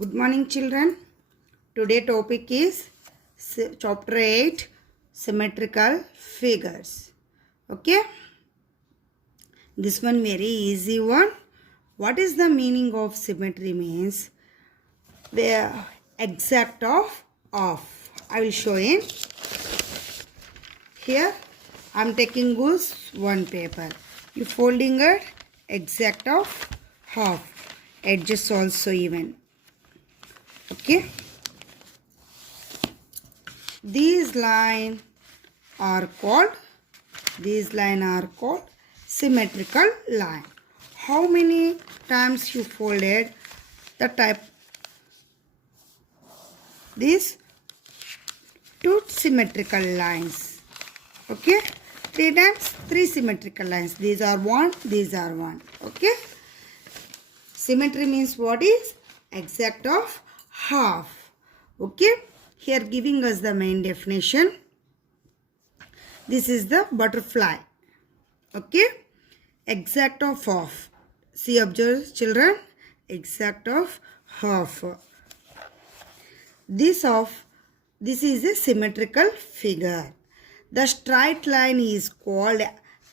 Good morning, children. Today topic is chapter 8, symmetrical figures. Okay, this one very easy one. What is the meaning of symmetry? Means the exact of half. I will show in here. I am taking goose one paper. You folding it exact of half. Edges also even. Okay, these lines are called symmetrical line. How many times you folded the type? These two symmetrical lines. Okay, 3 times 3 symmetrical lines. These are one, these are one. Okay, symmetry means what is exact of half. Okay, here giving us the main definition. This is the butterfly. Okay, exact of half. See, observe children, exact of half. This is a symmetrical figure. The straight line is called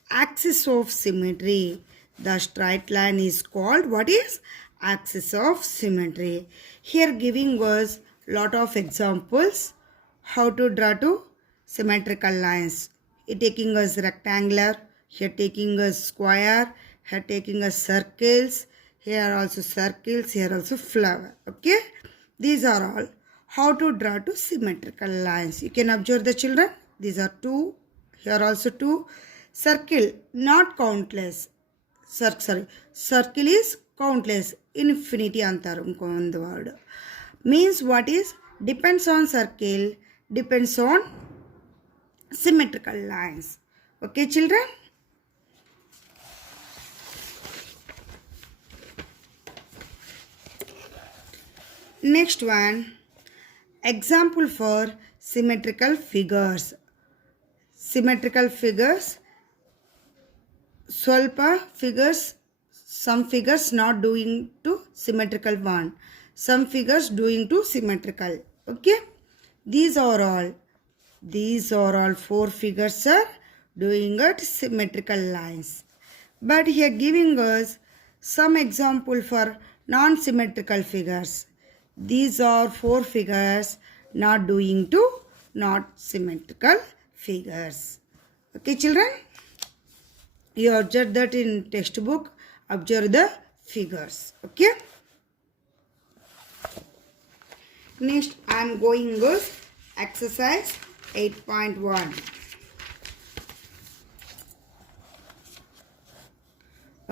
axis of symmetry. The straight line is called what is axis of symmetry. Here giving us lot of examples how to draw two symmetrical lines. It taking us rectangular, here taking us square, here taking us circles, here also circles, here also flower. Okay, these are all how to draw two symmetrical lines. You can observe the children. These are two, here also two. Circle not countless. Circle is countless, infinity antaru ಒಂದು word. Means what is depends on circle, depends on symmetrical lines. Okay, children. Next one, example for symmetrical figures. Symmetrical figures, ಸ್ವಲ್ಪ figures, some figures not doing to symmetrical one, some figures doing to symmetrical. Okay, these are all 4 figures are doing at symmetrical lines. But here giving us some example for non-symmetrical figures. These are 4 figures not doing to not symmetrical figures. Okay, children, you observe that in textbook. Observe the figures. Okay, next I am going with exercise 8.1.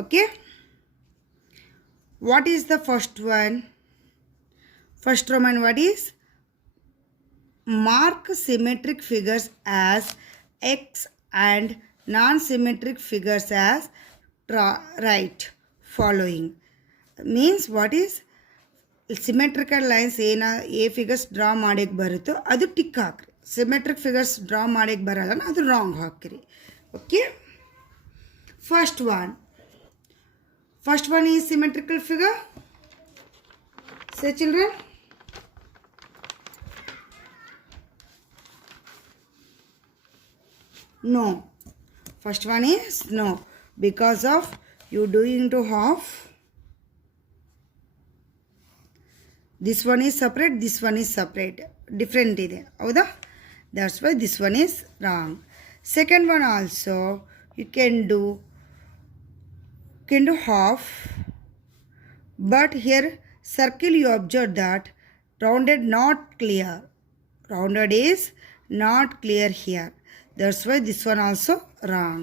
okay, what is the first one? First Roman, what is mark symmetric figures as X and non-symmetric figures as right following. Means what is symmetrical lines a figures draw ಮಾಡಕ್ಕೆ ಬರುತ್ತೋ ಅದು tick ಹಾಕ್ರಿ. Symmetric figures draw ಮಾಡಕ್ಕೆ ಬರಲ್ಲ ಅದು wrong ಹಾಕ್ರಿ. Okay, first one is symmetrical figure. Say, children. No, first one is no, because of you doing to half. This one is separate, this one is separate, different ide hauda, that's why this one is wrong. Second one also you can do half, but here circle you observe that rounded not clear, rounded is not clear here. That's why this one also wrong.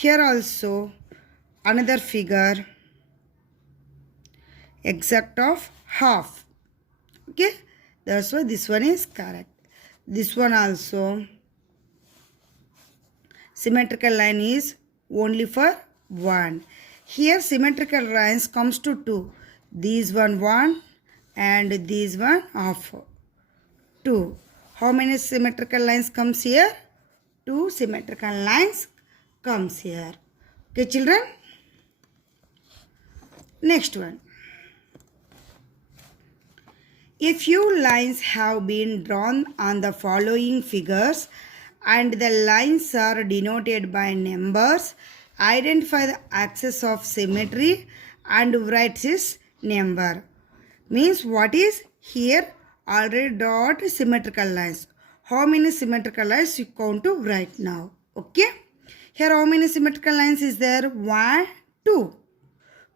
Here also another figure exact of half. Okay, that's why this one is correct. This one also symmetrical line is only for 1. Here symmetrical lines comes to 2. These one and these one of 2. How many symmetrical lines comes here? 2 symmetrical lines comes here. Okay, children. Next one, A few lines have been drawn on the following figures and the lines are denoted by numbers. Identify the axis of symmetry and write its number. Means what is here already dot symmetrical lines. How many symmetrical lines you count to right now? Okay. Here how many symmetrical lines is there? 1, 2.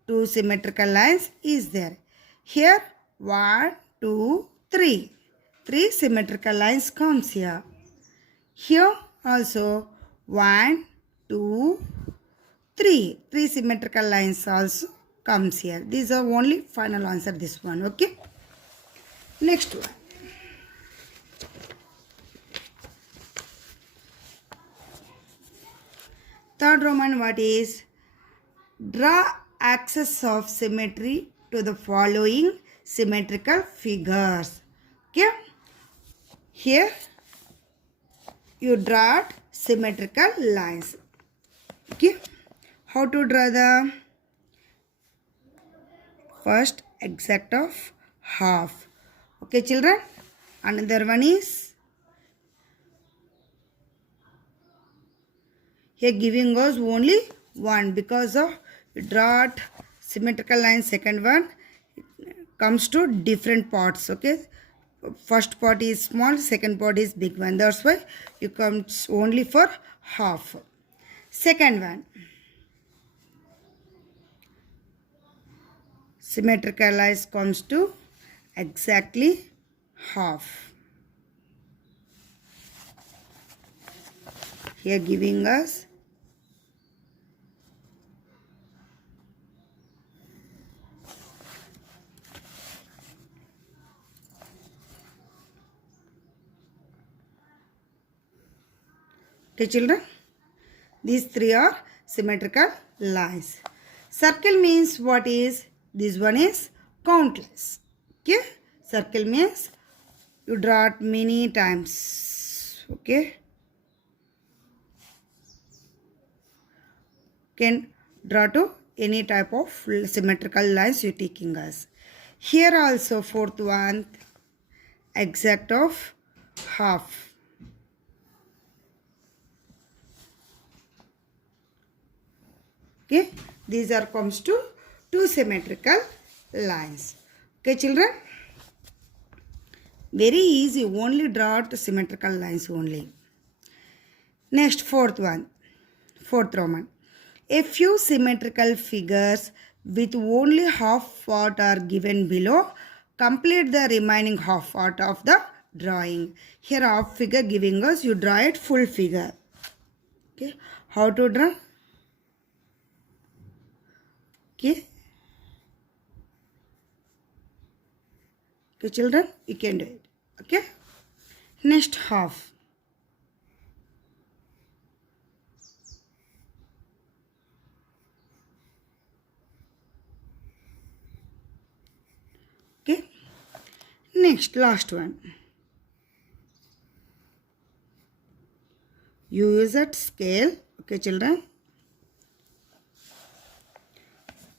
2 symmetrical lines is there. Here 1, 2, 3. 3 symmetrical lines comes here. Here also 1, 2, 3. 3 symmetrical lines also comes here. These are only final answer this one. Okay. Next one. Third Roman, what is? Draw axis of symmetry to the following symmetrical figures. Okay. Here you draw symmetrical lines. Okay. How to draw the first exact of half. Okay, children. Another one is here giving us only one because of dot symmetrical line. Second one comes to different parts. Okay, first part is small, second part is big one. That's why you come only for half. Second one, symmetrical lines comes to exactly half. Here giving us okay, children. These three are symmetrical lines. Circle means what is? This one is countless. Okay. Circle means you draw it many times. Okay. Can draw to any type of symmetrical lines you taking us. Here also fourth one exact of half. Okay, these are comes to two symmetrical lines. Okay, children. Very easy. Only draw the symmetrical lines only. Next, fourth one. Fourth Roman. A few symmetrical figures with only half part are given below. Complete the remaining half part of the drawing. Here half figure giving us, you draw it full figure. Okay, how to draw? Okay. Okay, children, you can do it. Okay. Next half. Okay. Next, last one. You use that scale. Okay, children.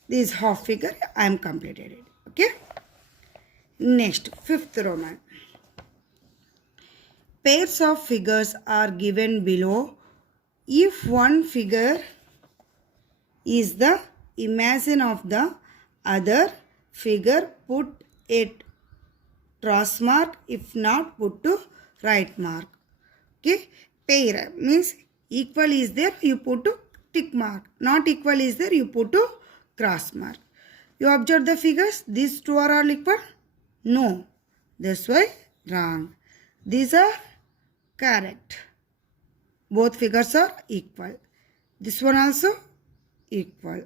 This half figure I am completed it. Okay. Next, fifth Roman. Pairs of figures are given below. If one figure is the imagine of the other figure, put a cross mark. If not, put to right mark. Okay. Pair means equal is there, you put to tick mark. Not equal is there, you put to cross mark. You observe the figures. These two are all equal? No. That's why wrong. These are correct. Both figures are equal. This one also equal.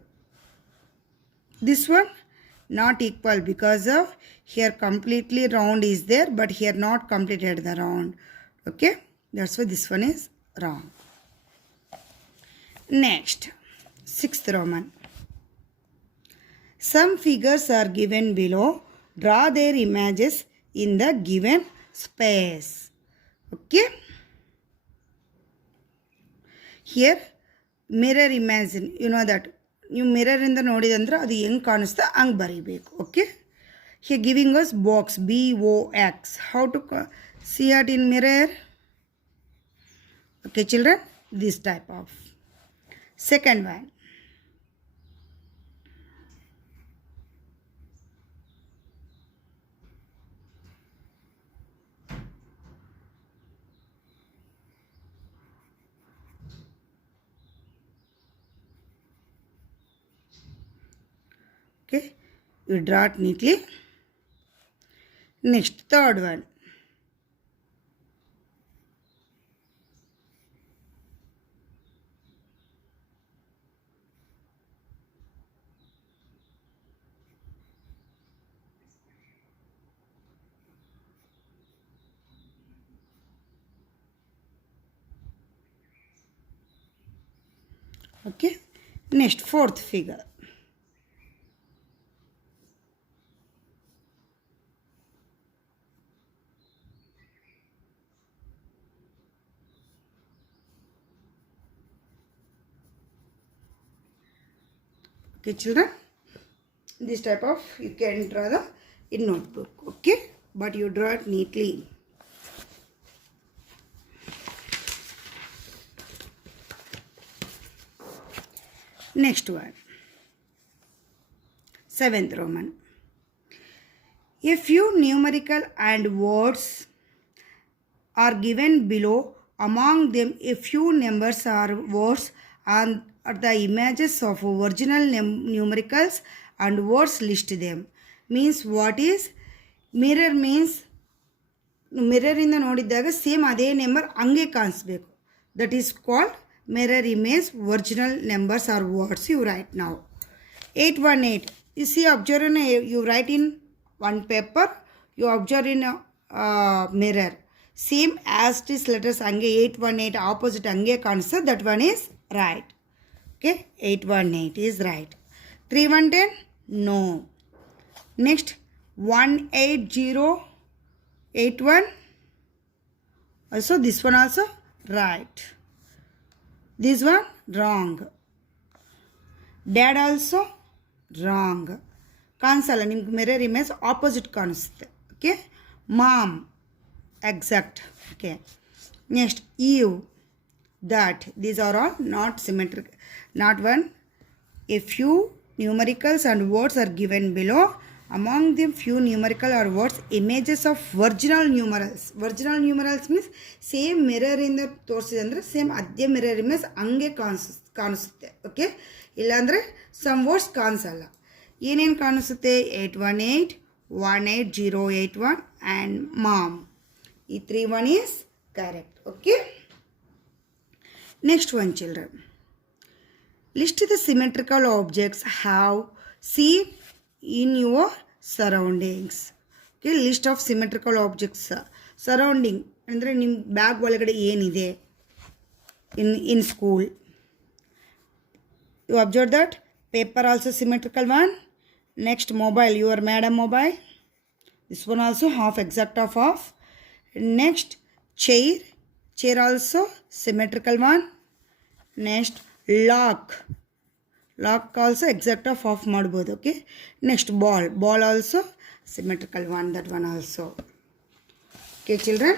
This one not equal because of here completely round is there, but here not completed the round. Okay. That's why this one is wrong. Next, sixth Roman. Some figures are given below. Draw their images in the given space. Okay. Here mirror imagine. You know that. You mirror in the nodidandra adu heng kanusta hang baribeku. Okay. Here giving us box, B-O-X. How to see it in mirror? Okay, children, this type of. Second one. Okay, you draw it neatly. Next, third one. Okay, next, fourth figure. Okay, children, this type of you can draw the in notebook. Okay, but you draw it neatly. Next one, seventh Roman. A few numerical and words are given below. Among them, a few numbers or words and are the images of original numericals and words. List them. Means what is mirror? Means mirror in the ನೋಡಿದಾಗ same ಅದೇ number ಹಂಗೆ ಕಾಣಿಸ್ಬೇಕು. That is called mirror image. Original numbers or words you write now. 818. You see, observe in you write in one paper. You observe in a mirror. Same as this letters hಂಗೆ 818 opposite ಹಂಗೆ ಕಾಣಿಸ್ತದೆ. That one is right. Okay, 818 is right. 3110 no. Next 18081 also this one also right. This one wrong. Dad also wrong. ಕಾಣಿಸಲ್ಲ ನಿಮ್ಗೆ mirror image opposite ಕಾಣಿಸುತ್ತೆ. Okay, ma'am exact. Okay, next you, that, these are all not symmetric, not one. A few numericals and words are given below. Among them few numerical or words images of original numerals. Original numerals means same mirror in the ತೋರಿಸಿದೆ ಅಂದರೆ same ಅದೇ mirror image ಹಂಗೆ ಕಾಣಿಸುತ್ತೆ. Okay, ಇಲ್ಲಾಂದರೆ some words ಕಾಣಿಸಲ್ಲ. ಏನೇನು ಕಾಣಿಸುತ್ತೆ? 818, 18081 and mom. E 31 is correct. Okay, next one, children. List the symmetrical objects have seen in your surroundings. Okay, list of symmetrical objects. Surrounding ಅಂದರೆ ನಿಮ್ಮ ಬ್ಯಾಗ್ ಒಳಗಡೆ ಏನಿದೆ in school. You observe that paper also symmetrical one. Next, mobile, your madam mobile. This one also half exact of half. Next, chair also symmetrical one. Next, lock also exact of half ಮಾಡಬಹುದು. Okay, next, ball also symmetrical one, that one also. Okay, children.